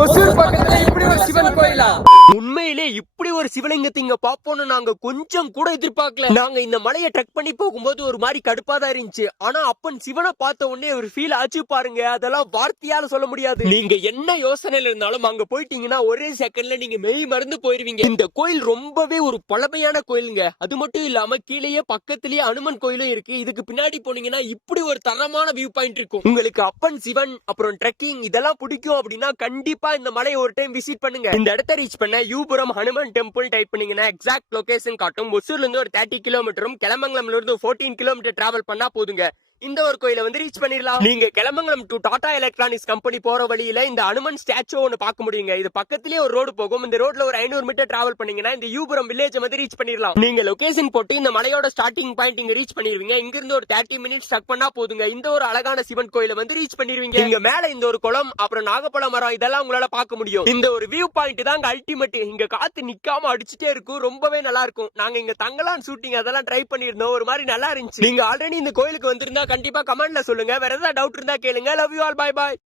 ஒசூர் பக்கத்துல இப்படி ஒரு சிவன் கோயிலா? உண்மையிலே இப்படி ஒரு சிவலிங்கத்தை இங்க பாப்போம்னு நாங்க கொஞ்சம் கூட எதிர்பார்க்கல. நாங்க இந்த மலையை ட்ரெக் பண்ணி போகும்போது ஒரு மாதிரி கடுப்பா தான் இருந்துச்சு. ஆனா அப்பன் சிவனை பார்த்த உடனே ஒரு ஃபீல் ஆச்சு பாருங்க, அதெல்லாம் வார்த்தையால சொல்ல முடியாது. நீங்க என்ன யோசனையில இருந்தாலும் அங்க போயிட்டீங்கன்னா ஒரே செகண்ட்ல நீங்க மெய் மறந்து போயிருவீங்க. இந்த கோயில் ரொம்பவே ஒரு பழமையான கோயிலுங்க. அது மட்டும் இல்லாம கீழேயே பக்கத்திலேயே அனுமன் கோயிலும் இருக்கு. இதுக்கு பின்னாடி போனீங்கன்னா இப்படி ஒரு தரமான வியூ பாயிண்ட் இருக்கும். உங்களுக்கு அப்பன் சிவன் அப்புறம் ட்ரெக்கிங் இதெல்லாம் பிடிக்கும் அப்படின்னா கண்டிப்பா இந்த மலையை ஒரு டைம் விசிட் பண்ணுங்க. இந்த இடத்தை ரீச் பண்ண யூபுரம் ஹனுமன் டெம்பிள் டைப் பண்ணீங்கன்னா எக்ஸாக்ட் லொகேஷன் காட்டும். ஒசூர்ல இருந்து ஒரு 30 கிலோமீட்டரும் கிளமங்கலம்ல இருந்து 14 கிலோமீட்டர் டிராவல் பண்ணா போதுங்க. இந்த ஒரு கோயிலை வந்து ரீச் பண்ணிடலாம். நீங்க Kilamangalam to Tata electronics company போற வழியில இந்த அனுமன் ஸ்டாச்சு ஒன்னு பார்க்க முடியுங்க. இது பக்கத்திலேயே ஒரு ரோடு போகும். இந்த ரோட்ல ஒரு 500 மீட்டர் டிராவல் பண்ணீங்கன்னா இந்த யூபுரம் வில்லேஜ் வந்து ரீச் பண்ணிடலாம். நீங்க லொகேஷன் போட்டு இந்த மலையோட ஸ்டார்டிங் பாயிண்ட் இங்க ரீச் பண்ணிடுவீங்க. இங்க இருந்து ஒரு 30 மினிட்ஸ் ஸ்டக் பண்ணா போதுங்க. இந்த ஒரு அழகான சிவன் கோயிலை வந்து ரீச் பண்ணிடுவீங்க. இங்க மேல இந்த ஒரு குளம் அப்புறம் நாகப்பழ மரம் இதெல்லாம் உங்களால பார்க்க முடியும். இந்த ஒரு வியூ பாயிண்ட் தாங்க அல்டிமேட். இங்க காத்து நிக்காம அடிச்சுட்டே இருக்கும். ரொம்பவே நல்லா இருக்கும். நாங்க இங்க தங்கலான் ஷூட்டிங் அதெல்லாம் ட்ரை பண்ணிருந்தோம். ஒரு மாதிரி நல்லா இருந்துச்சு. நீங்க ஆல்ரெடி இந்த கோயிலுக்கு வந்திருந்தா கண்டிப்பா கமெண்ட்ல சொல்லுங்க. வேற ஏதாவது டவுட் இருந்தா கேளுங்க. Love you all. Bye by.